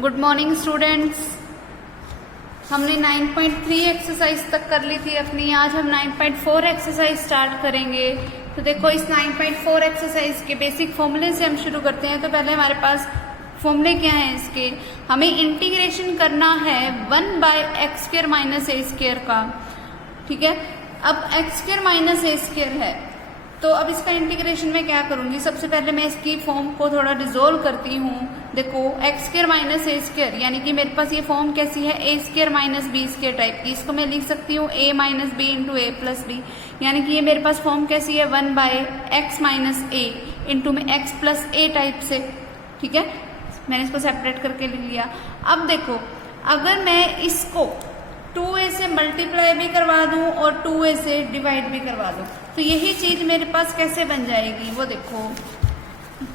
Good morning students. हमने 9.3 exercise तक कर ली थी अपनी। आज हम 9.4 एक्सरसाइज स्टार्ट करेंगे। तो देखो, इस 9.4 एक्सरसाइज के बेसिक फॉर्मूले से हम शुरू करते हैं। तो पहले हमारे पास फॉर्मूले क्या है इसके, हमें इंटीग्रेशन करना है 1/x² माइनस a² का। ठीक है, अब x² माइनस a² है, तो अब इसका इंटीग्रेशन मैं क्या करूंगी, सबसे पहले मैं इसकी फॉर्म को थोड़ा डिसोल्व करती हूँ। देखो, x² माइनस a², यानी कि मेरे पास ये फॉर्म कैसी है, a² माइनस b² टाइप की। इसको मैं लिख सकती हूँ a minus B into a plus B, यानी कि ये मेरे पास फॉर्म कैसी है 1/x माइनस a इंटू में x प्लस a टाइप से। ठीक है, मैंने इसको सेपरेट करके लिख लिया। अब देखो, अगर मैं इसको 2a से मल्टीप्लाई भी करवा दूं और 2a से डिवाइड भी करवा दूं, तो यही चीज मेरे पास कैसे बन जाएगी, वो देखो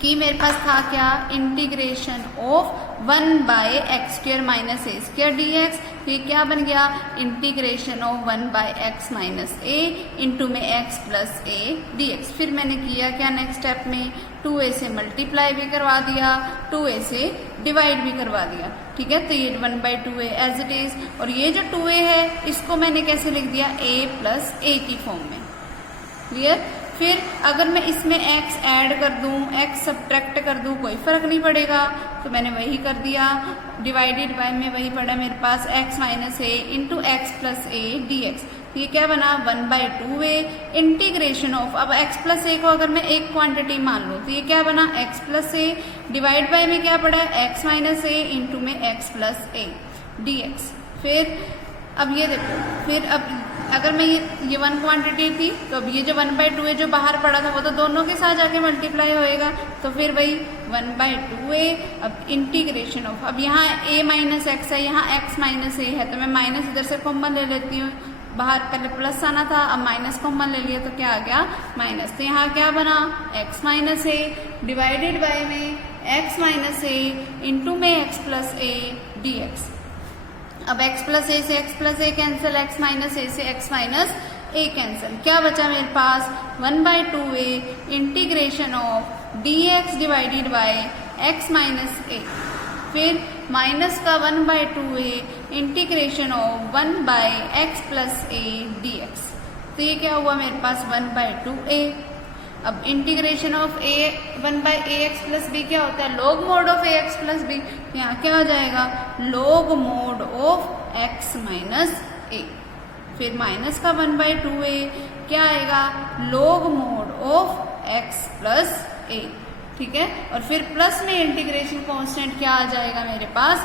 कि मेरे पास था क्या, integration of 1/x² minus a² dx। ये क्या बन गया, integration of 1/x minus a into में x प्लस a dx। फिर मैंने किया क्या, नेक्स्ट स्टेप में 2a से मल्टीप्लाई भी करवा दिया, 2a से डिवाइड भी करवा दिया। ठीक है, तो ये 1/2a एज इट इज, और ये जो 2a है इसको मैंने कैसे लिख दिया, a प्लस a की फॉर्म में। क्लियर। फिर अगर मैं इसमें x ऐड कर दूं, x सब्ट्रैक्ट कर दूं, कोई फर्क नहीं पड़ेगा, तो मैंने वही कर दिया। डिवाइडेड बाय में वही पड़ा मेरे पास x minus a into x plus a dx। ये क्या बना, 1/2a इंटीग्रेशन ऑफ, अब x प्लस a को अगर मैं एक क्वांटिटी मान लूँ तो ये क्या बना, x plus a divide by में क्या पड़ा, x माइनस a इंटू में x प्लस a dx। फिर अब ये देखो, फिर अब अगर मैं ये 1 क्वांटिटी थी, तो अब ये जो 1/2a जो बाहर पड़ा था वो तो दोनों के साथ जाके मल्टीप्लाई होएगा, तो फिर वही 1/2a। अब इंटीग्रेशन ऑफ, अब यहाँ a माइनस एक्स है, यहाँ x माइनस a है, तो मैं माइनस इधर से कॉमन ले लेती हूँ। बाहर पहले प्लस आना था, अब माइनस कॉमन ले लिया, तो क्या आ गया, माइनस। तो यहाँ क्या बना, x minus a divided by में x माइनस a इंटू में x प्लस a dx। अब x प्लस a से x plus a cancel, x minus a से x माइनस a कैंसिल, क्या बचा मेरे पास, 1/2a integration of dx divided bye x minus a। फिर minus का 1/2a integration of 1/x plus a dx। तो ये क्या हुआ मेरे पास, 1/2a। अब integration of a 1/ax plus b क्या होता है, log mod of ax plus b। यहाँ क्या हो जाएगा, log mod of x minus a। फिर माइनस का 1/2a क्या आएगा, log mod of x plus a। ठीक है, और फिर प्लस में इंटीग्रेशन कांस्टेंट क्या आ जाएगा मेरे पास,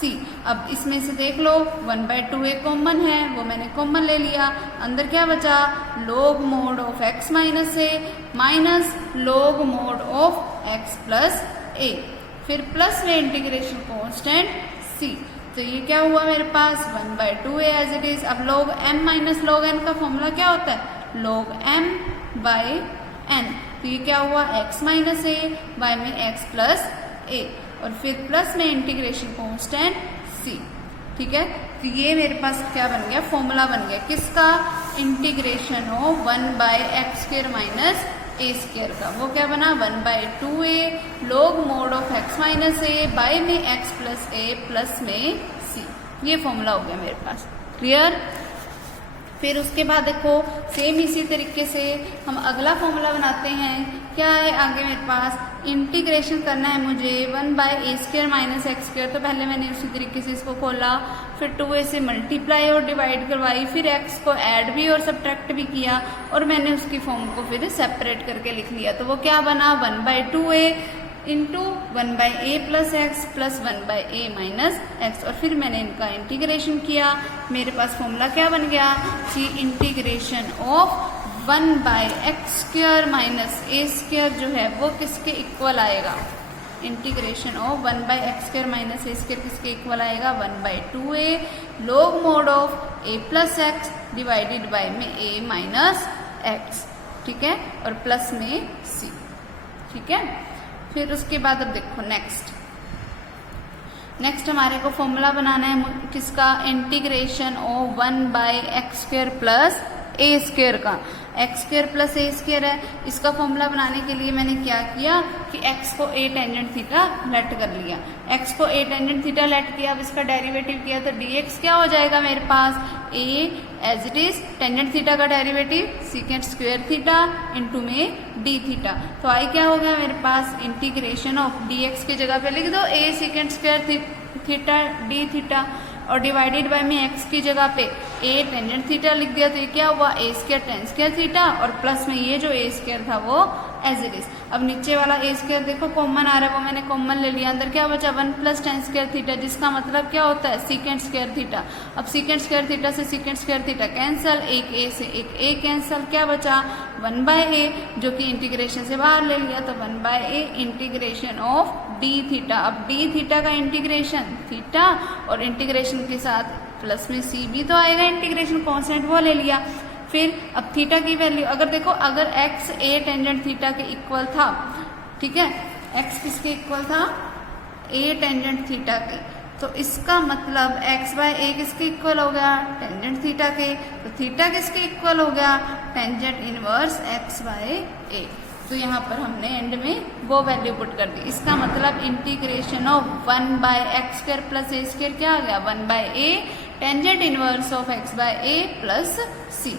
c। अब इसमें से देख लो, 1/2a कॉमन है, वो मैंने कॉमन ले लिया। अंदर क्या बचा, log mod of x minus a minus log mod of x plus a। फिर प्लस में इंटीग्रेशन कांस्टेंट c। तो ये क्या हुआ मेरे पास, 1/2a एज इट इज। अब log m minus log n का फॉर्मूला क्या होता है, लॉग m बाय n। तो ये क्या हुआ, x माइनस a बाय में x प्लस a, और फिर प्लस में इंटीग्रेशन कांस्टेंट c। ठीक है, तो ये मेरे पास क्या बन गया, फॉर्मूला बन गया किसका, integration of 1/x² minus a² का। वो क्या बना, 1/2a log mod of x minus a by में x प्लस a प्लस में c। ये फॉर्मूला हो गया मेरे पास। क्लियर। फिर उसके बाद देखो, सेम इसी तरीके से हम अगला फॉर्मूला बनाते हैं। क्या है आगे मेरे पास, इंटीग्रेशन करना है मुझे 1/a² माइनस x²। तो पहले मैंने उसी तरीके से इसको खोला, फिर 2a से मल्टीप्लाई और डिवाइड करवाई, फिर x को ऐड भी और सब्ट्रैक्ट भी किया, और मैंने उसकी फॉर्म को फिर सेपरेट करके लिख लिया। तो वो क्या बना, 1/2a into 1/a plus x plus 1/a minus x, और फिर मैंने इनका इंटीग्रेशन किया। मेरे पास फॉर्मूला क्या बन गया, जी integration of 1/x² minus a² जो है वो किसके इक्वल आएगा, integration of 1/x² minus a² किसके इक्वल आएगा, 1/2a log mod of a plus x divided by में a माइनस एक्स। ठीक है, और प्लस में c। ठीक है, फिर उसके बाद अब देखो नेक्स्ट हमारे को फॉर्मूला बनाना है किसका, integration of 1/x² plus a² का। एक्स स्क्वायर प्लस ए स्क्वायर है। इसका फॉर्मूला बनाने के लिए मैंने क्या किया कि एक्स को ए टेंजेंट थीटा लेट कर लिया, एक्स को ए टेंजेंट थीटा लेट किया, अब इसका डेरिवेटिव किया तो dx क्या हो जाएगा मेरे पास, a as it is tangent theta का derivative secant square theta into में d थीटा। तो आई क्या हो गया मेरे पास, इंटीग्रेशन ऑफ dx की जगह पे लिख दो a secant square theta d theta, और डिवाइडेड बाय में x की जगह पे a टेंजेंट थीटा लिख दिया, तो ये क्या हुआ a square ten square theta, और प्लस में ये जो a स्क्वायर था वो एज इट इज। अब नीचे वाला a स्क्वायर देखो कॉमन आ रहा है, वो मैंने कॉमन ले लिया, अंदर क्या बचा 1 प्लस टेन स्क्वायर थीटा, जिसका मतलब क्या होता है सीकेंट स्क्वायर थीटा। अब सीकेंट स्क्वायर थीटा से सीकेंट स्क्वायर थीटा कैंसल, एक a से एक a कैंसल, क्या बचा 1 बाय a, जो कि इंटीग्रेशन से बाहर ले लिया, तो 1 by a integration of d theta. अब d थीटा का इंटीग्रेशन थीटा और इंटीग्रेशन के साथ प्लस में c भी तो आएगा, इंटीग्रेशन कॉन्स्टेंट वो ले लिया। फिर अब थीटा की वैल्यू अगर देखो, अगर x a टेंजेंट थीटा के इक्वल था, ठीक है, x किसके इक्वल था, a टेंजेंट थीटा के, तो इसका मतलब x बाय a किसके इक्वल हो गया, टेंजेंट थीटा के, तो थीटा किसके इक्वल हो गया, tangent inverse x by a। तो यहाँ पर हमने एंड में वो वैल्यू पुट कर दी, इसका मतलब integration of 1 by x square plus A square क्या आ गया, 1 by a tangent inverse of x by a plus c।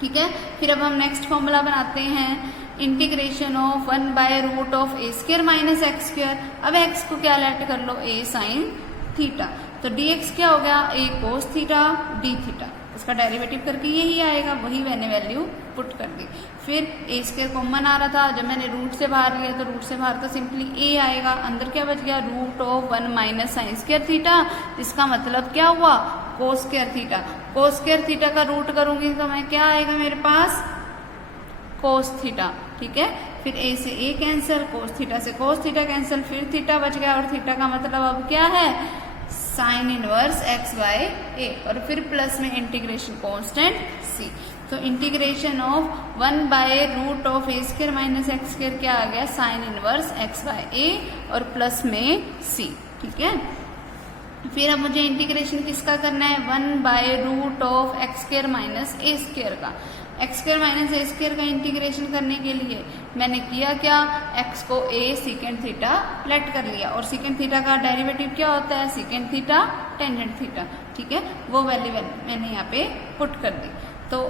ठीक है, फिर अब हम नेक्स्ट फॉर्मूला बनाते हैं, integration of 1 by root of A square minus x square. अब x को क्या लेट कर लो, a साइन थीटा, तो dx क्या हो गया, a cos theta d theta, इसका डेरिवेटिव करके यही आएगा, वही मैंने वैल्यू पुट कर दी। फिर a स्क्वायर कॉमन आ रहा था, जब मैंने रूट से बाहर लिया तो रूट से बाहर तो सिंपली a आएगा, अंदर क्या बच गया root of 1 minus sine square theta, इसका मतलब क्या हुआ cos square theta. Cos square theta का रूट करूंगी तो मैं क्या आएगा मेरे पास, कोस थीटा। ठीक है, फिर a से a कैंसिल, कोस थीटा से कोस थीटा कैंसिल, फिर थीटा बच गया, और थीटा का मतलब अब क्या है sine inverse x by a, और फिर प्लस में इंटीग्रेशन कांस्टेंट c। तो integration of 1 by root of a square minus x square क्या आ गया, sine inverse x by a और प्लस में c। ठीक है, फिर अब मुझे इंटीग्रेशन किसका करना है, 1 by root of x square minus A square का। एक्स स्क्वायर माइनस ए स्क्वायर का इंटीग्रेशन करने के लिए मैंने किया क्या, x को a सीकेंट थीटा लेट कर लिया, और सीकेंट थीटा का डेरिवेटिव क्या होता है सीकेंट थीटा टेंजेंट थीटा। ठीक है, वो वैल्यू मैंने यहाँ पे पुट कर दी, तो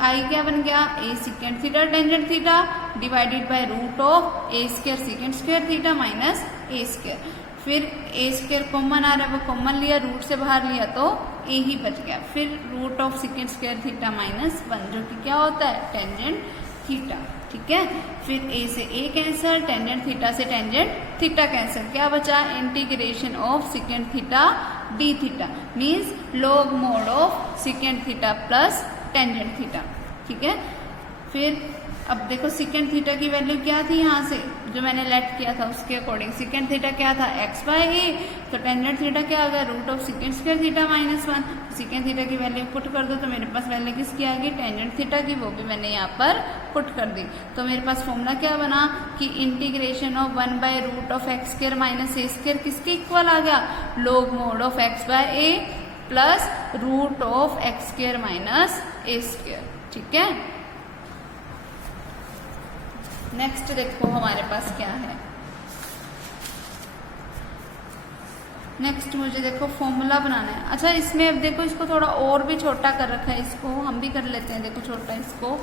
आई क्या बन गया, a secant theta tangent theta divided by root of a square secant square theta minus a square. फिर a स्क्वायर कॉमन आ रहा है, वो कॉमन लिया, रूट से बाहर लिया तो a ही बच गया। फिर root of secant square theta minus 1 जो कि क्या होता है टेंजेंट थीटा। ठीक है, फिर a से a कैंसिल, टेंजेंट थीटा से टेंजेंट थीटा कैंसिल, क्या बचा integration of secant theta d theta, means log mod of secant theta plus tangent theta. ठीक है, फिर अब देखो सीकेंट थीटा की वैल्यू क्या थी, यहाँ से जो मैंने लेट किया था उसके अकॉर्डिंग सीकेंट थीटा क्या था x बाय a, तो टेंजेंट थीटा क्या आ गया root of secant square theta minus 1। Secant theta की वैल्यू पुट कर दो तो मेरे पास वैल्यू किसकी आ गई टेंजेंट थीटा की, वो भी मैंने यहाँ पर पुट कर दी। तो मेरे पास फॉर्मूला क्या बना कि integration of 1 by root of x square minus A square किसके इक्वल आ गया, log mod of x by a plus root of x square minus A square. ठीक है, नेक्स्ट देखो हमारे पास क्या है, नेक्स्ट मुझे देखो फॉर्मूला बनाना है। अच्छा, इसमें अब देखो इसको थोड़ा और भी छोटा कर रखा है, इसको हम भी कर लेते हैं, देखो छोटा इसको।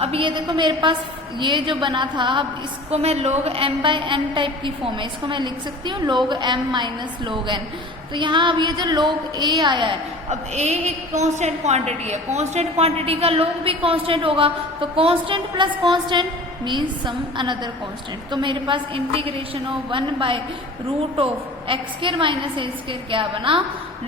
अब ये देखो मेरे पास ये जो बना था, अब इसको मैं log m by n type की फॉर्म है, इसको मैं लिख सकती हूँ log m minus log n। तो यहाँ अब ये जो log a आया है, अब a एक कांस्टेंट क्वांटिटी है, कांस्टेंट क्वांटिटी का log भी कांस्टेंट होगा, तो constant plus constant means some another constant. तो मेरे पास integration of 1 by root of x square minus A square क्या बना,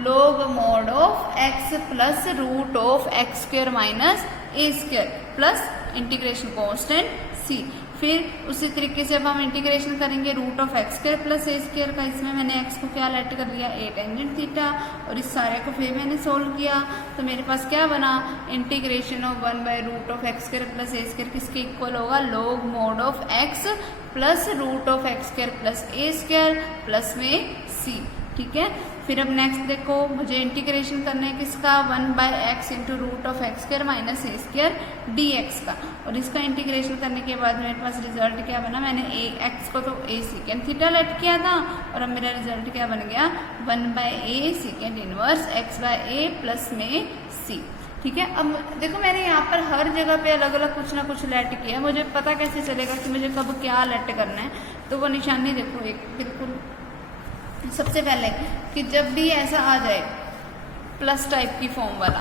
log mod of x plus root of x square minus A square plus integration constant c। फिर उसी तरीके से अब हम इंटीग्रेशन करेंगे root of x square plus A square का, इसमें मैंने x को क्या लेट कर लिया a टेंजेंट थीटा, और इस सारे को फिर मैंने सोल्व किया तो मेरे पास क्या बना integration of 1 by root of x square plus A square किसके इक्वल होगा, log mod of x plus root of x square plus A square plus में c। ठीक है। फिर अब नेक्स्ट देखो, मुझे इंटीग्रेशन करना है किसका, 1/x into root of x square minus A square D X का। और इसका इंटीग्रेशन करने के बाद मेरे पास रिजल्ट क्या बना, मैंने एक्स को तो ए सेकेंड थीटा लेट किया था, और अब मेरा रिजल्ट क्या बन गया, 1/a second inverse x/a plus में c। ठीक है। अब देखो मैंने यहाँ पर हर जगह पे अलग अलग कुछ ना कुछ लेट किया, मुझे पता कैसे चलेगा कि मुझे कब क्या लेट करना है। तो वो निशानी देखो एक बिल्कुल सबसे पहले कि जब भी ऐसा आ जाए प्लस टाइप की फॉर्म वाला,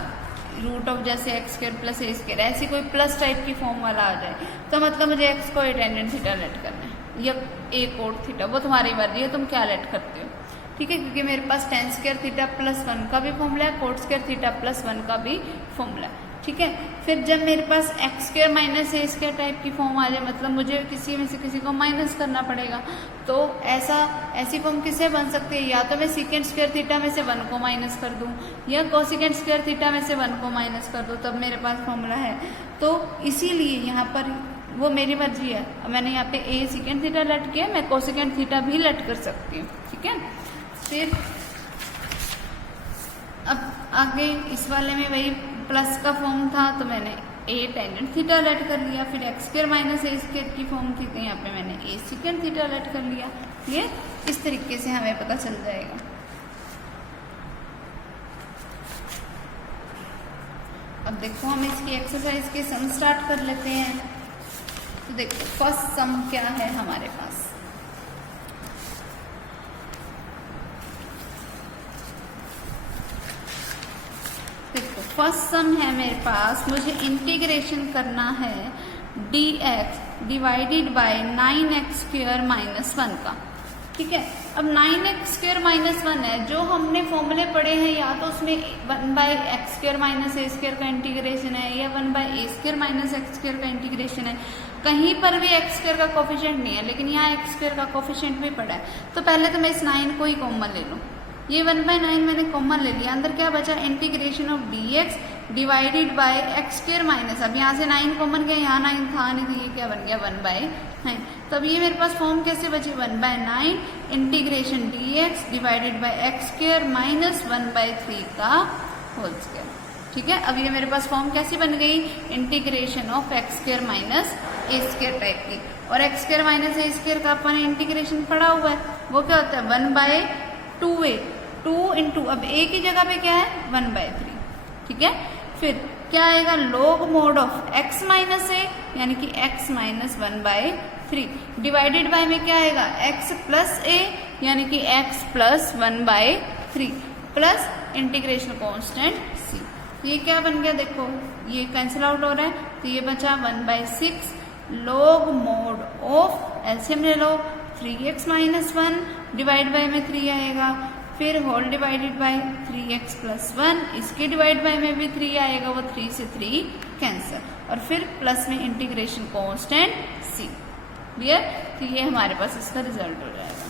रूट ऑफ जैसे एक्स स्क्वायर प्लस ए स्क्वायर, ऐसी कोई प्लस टाइप की फॉर्म वाला आ जाए तो मतलब मुझे एक्स को टेंजेंट थीटा लेट करना है या ए कोट थीटा, वो तुम्हारी मर्जी है तुम क्या लेट करते हो। ठीक है, क्योंकि मेरे पास टेन स्क्वायर थीटा प्लस 1 का भी फॉर्मूला है, कोट स्क्वायर थीटा प्लस 1 का भी फॉर्मूला है। ठीक है। फिर जब मेरे पास एक्स स्क्वायर माइनस ए स्क्वायर टाइप की फॉर्म आ जाए, मतलब मुझे किसी में से किसी को माइनस करना पड़ेगा, तो ऐसी फॉर्म किससे बन सकती है, या तो मैं सीकेंड स्क्वायर थीटा में से 1 को माइनस कर दूं या कोसिकेंड स्क्वायर थीटा में से 1 को माइनस कर दूं, तब मेरे पास फॉर्मूला है। तो इसीलिए यहाँ पर वो मेरी मर्जी है, मैंने यहाँ पे ए सीकेंड थीटा लेट किया, मैं कोसिकेंड थीटा भी लेट कर सकती हूँ। ठीक है। फिर अब आगे इस वाले में वही प्लस का फॉर्म था तो मैंने ए टेंजेंट थीटा लेट कर लिया। फिर एक्स स्क्वायर माइनस ए स्क्वायर की फॉर्म थी तो यहाँ पे मैंने ए सेकेंड थीटा लेट कर लिया। ये इस तरीके से हमें पता चल जाएगा। अब देखो हम इसकी एक्सरसाइज के सम स्टार्ट कर लेते हैं। तो देखो फर्स्ट सम क्या है हमारे पास, देखो फर्स्ट सम है मेरे पास, मुझे इंटीग्रेशन करना है dx divided bye 9x square minus 1 का। ठीक है। अब 9x स्क्वायर माइनस 1 है, जो हमने फॉर्मूले पढ़े हैं या तो उसमें 1/x स्क्वायर माइनस ए स्क्वायर का इंटीग्रेशन है या 1/a square minus x square का इंटीग्रेशन है। कहीं पर भी एक्स स्क्वायर का कोफिशिएंट नहीं है, लेकिन यहाँ एक्स स्क्वायर का कोफिशिएंट भी पड़ा है। तो पहले तो मैं इस 9 को ही कॉमन ले लूँ, ये 1/9 मैंने कॉमन ले लिया, अंदर क्या बचा, integration of dx divided by x square minus, अब यहाँ से 9 कॉमन गया, यहाँ 9 था नहीं तो ये क्या बन गया 1/9। तो अब ये मेरे पास फॉर्म कैसे बची, 1/9 integration dx divided by x square minus 1/3 का होल स्क्वायर। ठीक है। अब ये मेरे पास फॉर्म कैसी बन गई, integration of x square minus A square type की। और एक्स स्क्वायर माइनस ए स्क्वायर का अपन इंटीग्रेशन पढ़ा हुआ है, वो क्या होता है 1/2a, 2 इंटू, अब ए की जगह पे क्या है 1/3। ठीक है। फिर क्या आएगा, log mod of x minus a यानी कि x माइनस 1/3 डिवाइडेड बाय में क्या आएगा x प्लस ए यानी कि x plus 1/3 plus integration constant c। ये क्या बन गया, देखो ये कैंसिल आउट हो रहा है तो ये बचा 1/6 log मोड ऑफ, एलसीएम ले लो, 3x माइनस 1 डिवाइड बाय में 3 आएगा, फिर whole divided by 3x plus 1, इसके डिवाइड बाय में भी 3 आएगा, वो 3 से 3 कैंसिल, और फिर प्लस में इंटीग्रेशन कांस्टेंट c। क्लियर। तो ये हमारे पास इसका रिजल्ट हो जाएगा।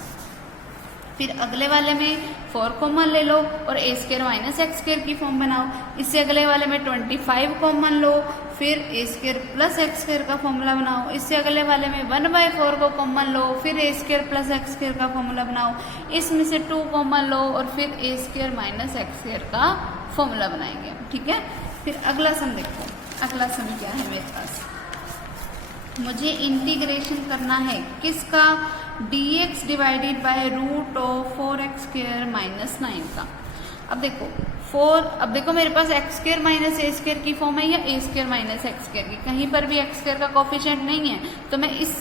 फिर अगले वाले में 4 कॉमन ले लो और ए स्क्वायर माइनस एक्स स्क्वायर की फॉर्म बनाओ। इससे अगले वाले में 25 कॉमन लो, फिर ए स्क्वायर प्लस एक्स स्क्वायर का फॉर्मूला बनाओ। इससे अगले वाले में 1/4 को कॉमन लो, फिर ए स्क्वायर प्लस एक्स स्क्वायर का फॉर्मूला बनाओ। इसमें से 2 कॉमन लो और फिर ए स्क्वायर माइनस एक्स स्क्वायर का फॉर्मूला बनाएंगे। ठीक है। फिर अगला सम देखो, अगला सम क्या है मेरे पास, मुझे इंटीग्रेशन करना है किसका, dx divided by root of 4x square minus 9 का। अब देखो मेरे पास एक्स स्क्वायर माइनस ए स्क्वायर की फॉर्म है या A square minus x square की, कहीं पर भी एक्स स्क्वायर का कोफिशिएंट नहीं है, तो मैं इस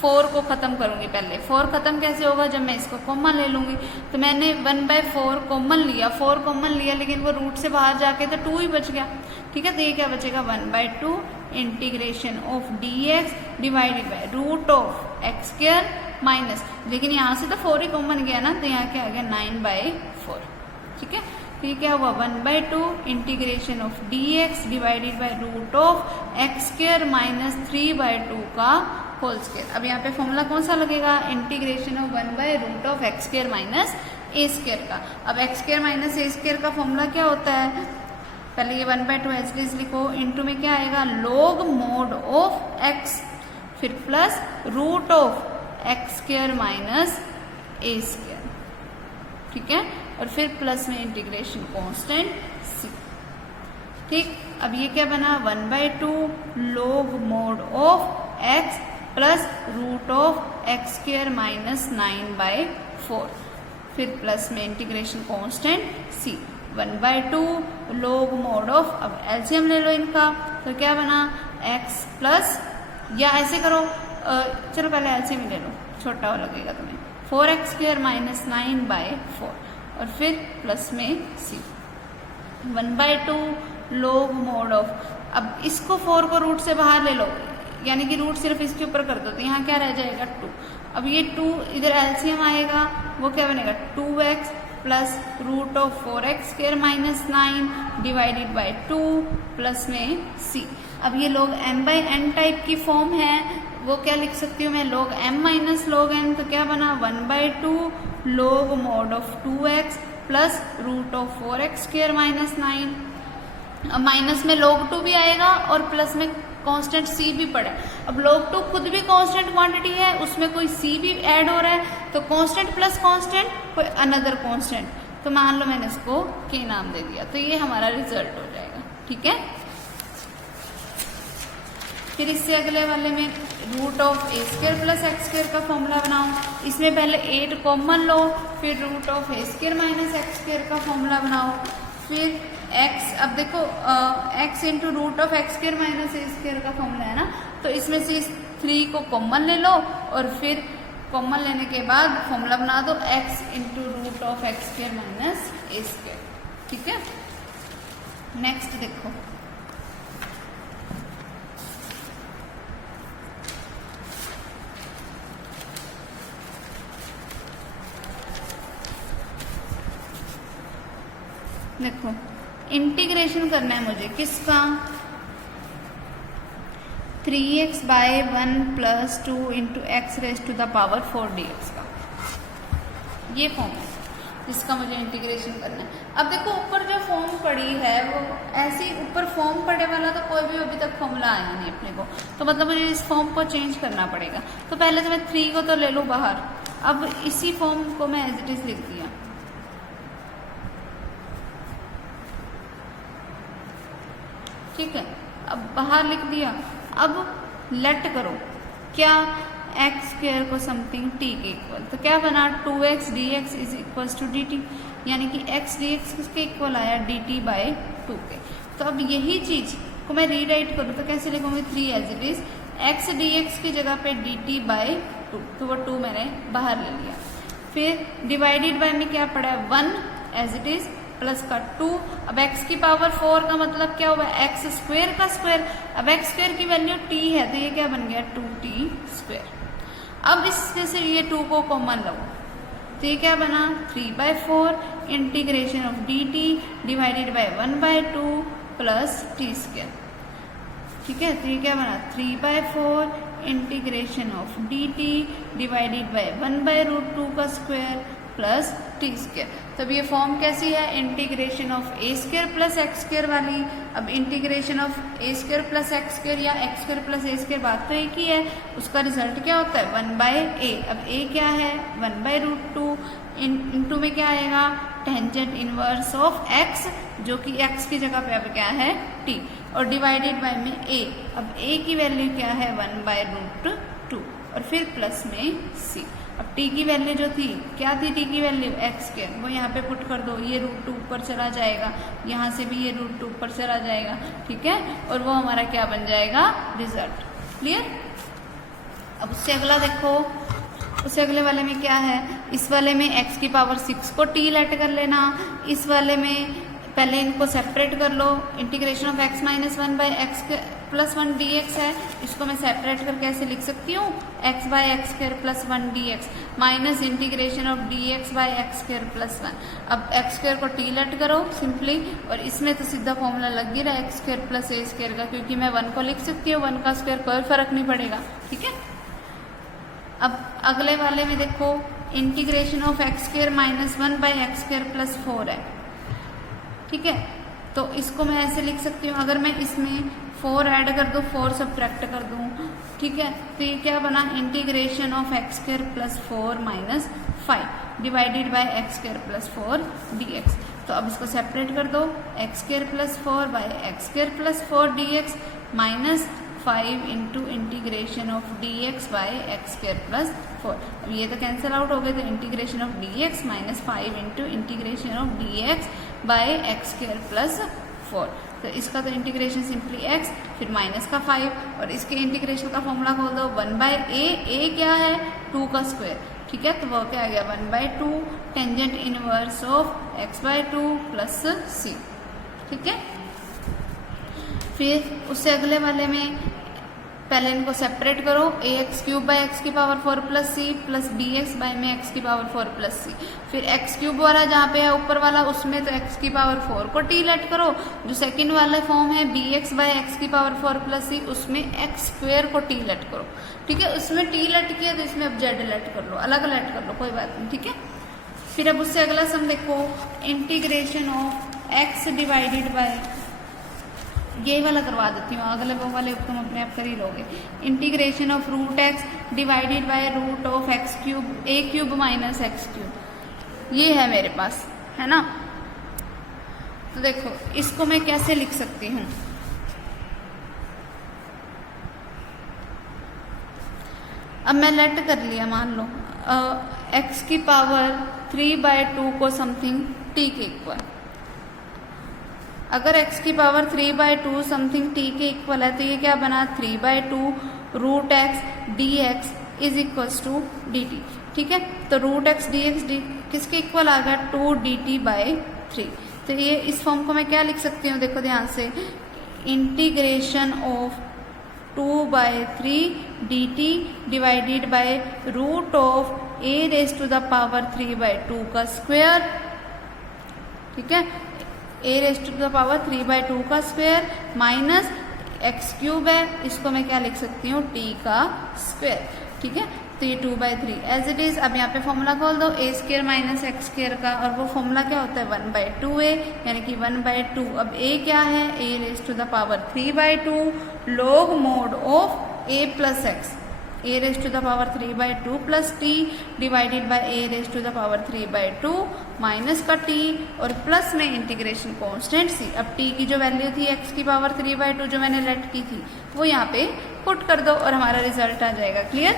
4 को खत्म करूंगी। पहले 4 खत्म कैसे होगा, जब मैं इसको कॉमन ले लूंगी। तो मैंने 1/4 कॉमन लिया, 4 कॉमन लिया, लेकिन वो रूट से बाहर जाके तो 2 ही बच गया। ठीक है। तो ये क्या बचेगा 1/2 integration of dx divided by root of x square minus, लेकिन यहाँ से तो 4 ही कॉमन गया ना, तो यहाँ क्या आ गया 9/4। ठीक है। तो ये क्या हुआ 1/2 integration of dx divided by root of x square minus 3/2 का होल स्क्वायर। अब यहाँ पे फॉर्मूला कौन सा लगेगा, इंटीग्रेशन ऑफ 1/रूट of x square minus A square का। अब एक्स स्क्वायर माइनस ए स्क्वायर का फॉर्मूला क्या होता है, पहले ये 1/2 एज इट इज लिखो, इंटू में क्या आएगा log मोड ऑफ x, फिर plus root of x square minus A square. ठीक है, और फिर प्लस में इंटीग्रेशन कांस्टेंट c। ठीक, अब ये क्या बना 1/2 log mod of x plus root of x square minus 9/4, फिर प्लस में integration constant c। 1/2 log mod of, अब एलसीएम ले लो इनका, तो क्या बना x प्लस, या ऐसे करो चलो पहले एलसीएम ले लो, छोटा हो लगेगा तुम्हें, 4x स्क्वायर माइनस 9/4 और फिर प्लस में c। 1/2 log mod ऑफ, अब इसको 4 को रूट से बाहर ले लो, यानी कि रूट सिर्फ इसके ऊपर कर दो, तो यहाँ क्या रह जाएगा 2। अब ये 2 इधर एलसीएम आएगा, वो क्या बनेगा 2x plus root of 4x square minus 9 divided by 2 plus में c। अब ये log m/n टाइप की फॉर्म है, वो क्या लिख सकती हूँ मैं log m minus log n, तो क्या बना 1/2 log mod of 2x plus root of 4x square minus 9। अब माइनस में log 2 भी आएगा और प्लस में कांस्टेंट c भी पड़ा है। अब log 2 खुद भी कांस्टेंट क्वांटिटी है, उसमें कोई c भी ऐड हो रहा है, तो कांस्टेंट प्लस कांस्टेंट कोई अनदर कांस्टेंट, तो मान लो मैंने इसको k नाम दे दिया, तो ये हमारा रिजल्ट हो जाएगा। ठीक है, फिर इससे अगले वाले में root of A square plus x square का फॉर्मूला बनाओ। इसमें पहले 8 कॉमन लो, फिर root of A square minus x square का फॉर्मूला बनाओ, फिर x, अब देखो x into root of x square minus A square का फॉर्मूला है ना, तो इसमें से इस 3 को कॉमन ले लो और फिर कॉमन लेने के बाद फॉर्मूला बना दो x into root of x square minus A square. ठीक है, नेक्स्ट देखो देखो इंटीग्रेशन करना है मुझे किसका, 3x by 1 plus 2 into x raise to the power 4 dx का, ये फॉर्म है जिसका मुझे इंटीग्रेशन करना है। अब देखो ऊपर जो फॉर्म पड़ी है वो ऐसी, ऊपर फॉर्म पड़े वाला तो कोई भी अभी तक फॉर्मूला आया नहीं अपने को, तो मतलब मुझे इस फॉर्म को चेंज करना पड़ेगा। तो पहले तो मैं 3 को तो ले लूँ बाहर, अब इसी फॉर्म को मैं एज इट इज लिख दिया। ठीक है, अब बाहर लिख दिया। अब लेट करो क्या एक्स स्क्वायर को समथिंग टी के इक्वल, तो क्या बना 2x dx is equal to dt, यानी कि x dx किसके इक्वल आया dt बाय 2 के। तो अब यही चीज को मैं रीराइट करूँ तो कैसे लिखूंगी 3 as it is x dx की जगह पे dt बाय 2, तो वो 2 मैंने बाहर ले लिया। फिर डिवाइडेड बाय में क्या पड़ा है 1 एज इट इज प्लस का 2, अब x की पावर 4 का मतलब क्या हुआ x स्क्वायर का स्क्वायर, अब x स्क्वायर की वैल्यू t है तो ये क्या बन गया 2t स्क्वायर। अब इसमें से ये 2 को कॉमन लो, तो ये क्या बना 3/4 integration of dt divided bye 1/2 plus T square. ठीक है, तो ये क्या बना 3/4 integration of dt divided bye 1/√2 का स्क्वायर प्लस टी स्क्वायर। तब ये फॉर्म कैसी है integration of A square plus x square वाली। अब integration of A square plus x square या एक्स स्क्वायर प्लस ए स्क्वायर बात तो एक ही है, उसका रिजल्ट क्या होता है 1/a। अब a क्या है 1/√2, इनटू में क्या आएगा टेंजेंट इनवर्स ऑफ x, जो कि x की जगह पे अब क्या है t, और डिवाइडेड बाय में a। अब a की वैल्यू क्या है 1/√2 और फिर प्लस में c। अब t की वैल्यू जो थी क्या थी, t की वैल्यू x के, वो यहाँ पे पुट कर दो, ये √2 ऊपर चला जाएगा, यहाँ से भी ये √2 ऊपर चला जाएगा। ठीक है, और वो हमारा क्या बन जाएगा रिजल्ट। क्लियर। अब उससे अगला देखो, उससे अगले वाले में क्या है, इस वाले में x की पावर 6 को t लेट कर लेना, इस वाले में पहले इनको सेपरेट कर लो, integration of x minus 1 by x plus 1 dx है, इसको मैं सेपरेट करके ऐसे लिख सकती हूँ x by x square plus 1 dx minus integration of dx by x square plus 1। अब एक्स स्क्वायर को t लेट करो सिंपली, और इसमें तो सीधा फॉर्मूला लग ही रहा है एक्स स्क्वायर प्लस ए स्क्वायर का, क्योंकि मैं 1 को लिख सकती हूँ, 1 का स्क्वायर कोई फर्क नहीं पड़ेगा। ठीक है, अब अगले वाले में देखो integration of x square minus 1 by x square plus 4 है। ठीक है, तो इसको मैं ऐसे लिख सकती हूँ, अगर मैं इसमें 4 ऐड कर दूँ, 4 सब्ट्रैक्ट कर दूँ, ठीक है। तो ये क्या बना, integration of x square plus 4 minus 5 divided by x square plus 4 dx। तो अब इसको सेपरेट कर दो, x square plus 4 by x square plus 4 dx minus 5 into integration of dx by x square plus 4। अब ये तो कैंसिल आउट हो गए, तो integration of dx minus 5 into integration of dx by x square plus 4। तो इसका तो integration simply x, फिर माइनस का 5, और इसके इंटीग्रेशन का फॉर्मूला खोल दो 1/a क्या है 2 का स्क्वायर, ठीक है। तो वो क्या आ गया 1/2 tangent inverse of x/2 plus c, ठीक है। फिर उससे अगले वाले में पहले इनको सेपरेट करो, ax³ बाई एक्स की power 4 plus c plus bx by में एक्स की पावर 4 प्लस सी। फिर x³ वाला जहाँ पे है ऊपर वाला उसमें तो एक्स की पावर 4 को t लेट करो, जो सेकंड वाला फॉर्म है bx बाई एक्स की पावर 4 प्लस सी उसमें x² को t लेट करो, ठीक है। उसमें t लेट किया तो इसमें अब z लेट कर लो, अलग लेट कर लो, कोई बात नहीं, ठीक है। फिर अब उससे अगला सम देखो, integration of x divided bye, ये वाला करवा देती हूँ, अगले वो वाले तुम अपने आप कर ही लोगे। Integration of root x divided by root of a³ minus x³, ये है मेरे पास, है ना। तो देखो इसको मैं कैसे लिख सकती हूँ, अब मैं लेट कर लिया, मान लो x की पावर 3/2 को समथिंग t के इक्वल, अगर x की पावर 3/2 समथिंग t के इक्वल है तो ये क्या बना 3/2 root x d x is equals to d t, ठीक है। तो रूट एक्स डी एक्स किसके इक्वल आ गया 2dt/3। तो ये इस फॉर्म को मैं क्या लिख सकती हूँ, देखो ध्यान से, integration of 2/3 dt divided by root of a⁻³ का स्क्वायर, ठीक है, a⁻³ का स्क्वायर माइनस x³ है, इसको मैं क्या लिख सकती हूँ t का स्क्वायर, ठीक है। तो ये 2/3 एज इट इज। अब यहाँ पे फॉर्मूला खोल दो a² माइनस x² का, और वो फॉर्मूला क्या होता है 1/2a, यानी कि 1/2। अब a क्या है a⁻³ log mod of a plus x, a⁻³ plus t divided by a⁻³ minus का t और प्लस में इंटीग्रेशन कांस्टेंट c। अब t की जो वैल्यू थी x की पावर 3/2 जो मैंने लेट की थी वो यहाँ पे पुट कर दो और हमारा रिजल्ट आ जाएगा, क्लियर।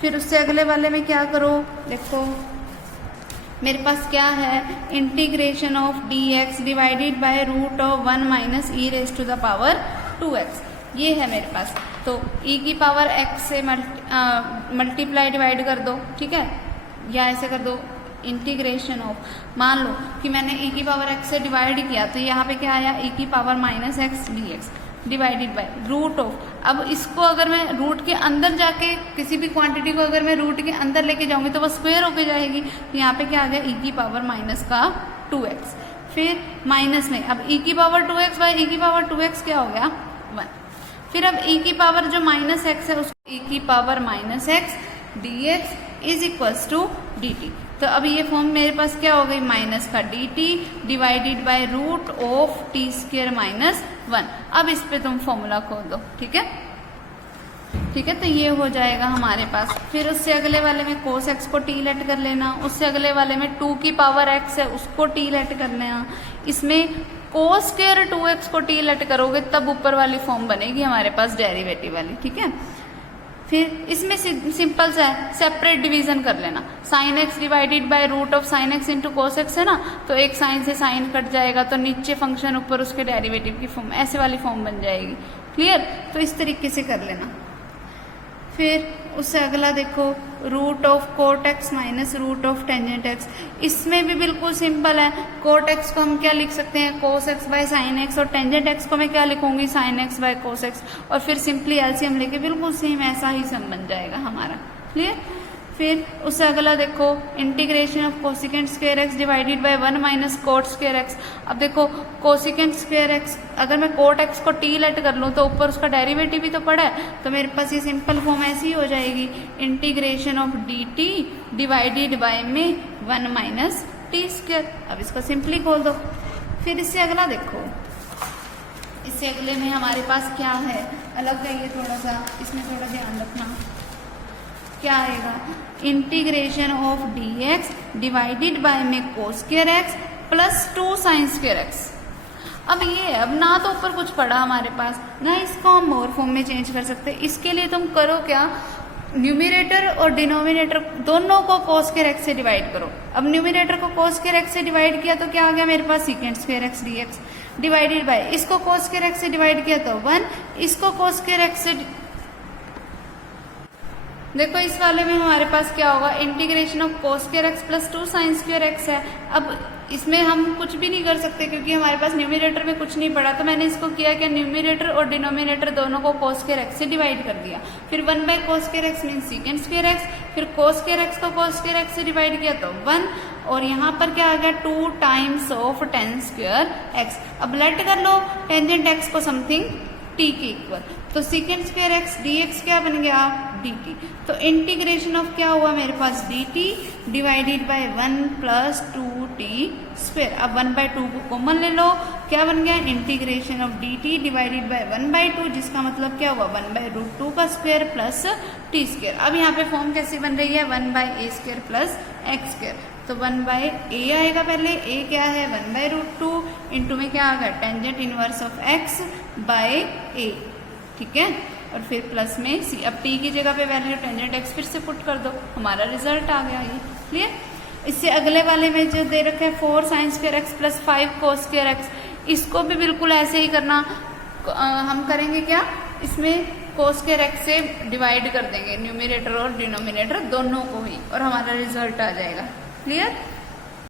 फिर उससे अगले वाले में क्या करो, देखो मेरे पास क्या है, integration of dx divided by root of 1 minus e⁻²x, ये है मेरे पास। तो e की पावर x से मल्टीप्लाई डिवाइड कर दो, ठीक है, या ऐसे कर दो इंटीग्रेशन ऑफ, मान लो कि मैंने e की पावर x से डिवाइड किया तो यहाँ पे क्या आया e की power minus x dx divided by root of. अब इसको अगर मैं रूट के अंदर जाके किसी भी क्वांटिटी को अगर मैं रूट के अंदर लेके जाऊंगी तो वो स्क्वायर होके जाएगी, तो यहाँ पे क्या आ गया e की पावर माइनस का 2x, फिर माइनस में अब e की पावर 2x बाय e की पावर 2x क्या हो गया 1। फिर अब e की पावर जो माइनस x है उसको e की power minus x dx is equals to dt। तो अब ये फॉर्म मेरे पास क्या हो गई माइनस का dt divided by root of t² minus 1। अब इस पे तुम फॉर्मूला खोल दो, ठीक है, ठीक है। तो ये हो जाएगा हमारे पास। फिर उससे अगले वाले में cos x को t लेट कर लेना, उससे अगले वाले में 2 की पावर x है उसको t लेट कर लेना, इसमें cos² 2x को t लेट करोगे तब ऊपर वाली फॉर्म बनेगी हमारे पास डेरिवेटिव वाली, ठीक है। फिर इसमें सिंपल सा है, सेपरेट डिवीजन कर लेना, sine x divided by root of sine x into cos x है ना, तो एक साइन से साइन कट जाएगा तो नीचे फंक्शन ऊपर उसके डेरिवेटिव की फॉर्म, ऐसे वाली फॉर्म बन जाएगी, क्लियर। तो इस तरीके से कर लेना। फिर उससे अगला देखो root of cot x minus root of tangent x, इसमें भी बिल्कुल सिंपल है। कोट एक्स को हम क्या लिख सकते हैं cos x by sine x, और टेंजेंट एक्स को मैं क्या लिखूंगी sine x by cos x, और फिर सिंपली एलसीएम लेके बिल्कुल सेम ऐसा ही सम बन जाएगा हमारा, क्लियर। फिर उससे अगला देखो integration of cosecant square x divided bye 1 minus cot square x. अब देखो कोसिकेंट स्क्वायर एक्स अगर मैं कोट एक्स को टी लेट कर लूँ तो ऊपर उसका डेरिवेटिव भी तो पड़ा है, तो मेरे पास ये सिंपल फॉर्म ऐसी हो जाएगी integration of D T divided by में 1 माइनस टी स्क्वायर। अब इसको सिंपली खोल दो। फिर इससे अगला देखो इससे अगले में हमारे पास क्या है, अलग है ये थोड़ा सा, इसमें थोड़ा ध्यान रखना। क्या आएगा, integration of d x divided by में cos square x plus 2 sine square x. अब ये अब ना तो ऊपर कुछ पड़ा हमारे पास, ना इसको हम मोर फॉर्म में चेंज कर सकते। इसके लिए तुम करो क्या, न्यूमिनेटर और डिनोमिनेटर दोनों को कोस स्क्वायर एक्स से डिवाइड करो। अब न्यूमिनेटर को कोस स्क्वायर एक्स से डिवाइड किया तो क्या आ गया मेरे पास, secant square x d x divided by, इसको कोस स्क्वायर एक्स से डिवाइड किया तो 1, इसको कोस स्क्वायर एक्स से, देखो इस वाले में हमारे पास क्या होगा, integration of cos square x plus 2 sine square x है। अब इसमें हम कुछ भी नहीं कर सकते क्योंकि हमारे पास न्यूमिनेटर में कुछ नहीं पड़ा, तो मैंने इसको किया कि न्यूमिनेटर और डिनोमिनेटर दोनों को कोस स्क्वायर एक्स से डिवाइड कर दिया। फिर 1 by cos square x mean secant square x, फिर कोस स्क्वायर एक्स को कोस स्क्वायर एक्स से डिवाइड किया तो 1, और यहाँ पर क्या आ गया 2 times of tan square x. अब लेट कर लो टेंजेंट एक्स को समथिंग t के इक्वल, तो secant square x d x क्या बन गया, dt। तो इंटीग्रेशन ऑफ क्या हुआ मेरे पास, dt divided bye 1 plus 2t square. अब 1/2 को कॉमन ले लो, क्या बन गया, integration of dt divided bye 1/2, जिसका मतलब क्या हुआ 1/√2 का स्क्वायर प्लस t स्क्वायर। अब यहाँ पे फॉर्म कैसी बन रही है, 1/a square plus x square. तो 1/a आएगा पहले, a क्या है 1/√2, इंटू में क्या आ गया tangent inverse of x by a, ठीक है, और फिर प्लस में c। अब t की जगह पे वैल्यू टेंजेंट x फिर से पुट कर दो, हमारा रिजल्ट आ गया ये, क्लियर। इससे अगले वाले में जो दे रखा है 4 साइन स्क्वायर एक्स प्लस 5 कोस स्क्वायर एक्स, इसको भी बिल्कुल ऐसे ही करना। हम करेंगे क्या, इसमें कोस स्क्वायर एक्स से डिवाइड कर देंगे न्यूमिनेटर और डिनोमिनेटर दोनों को ही, और हमारा रिजल्ट आ जाएगा, क्लियर।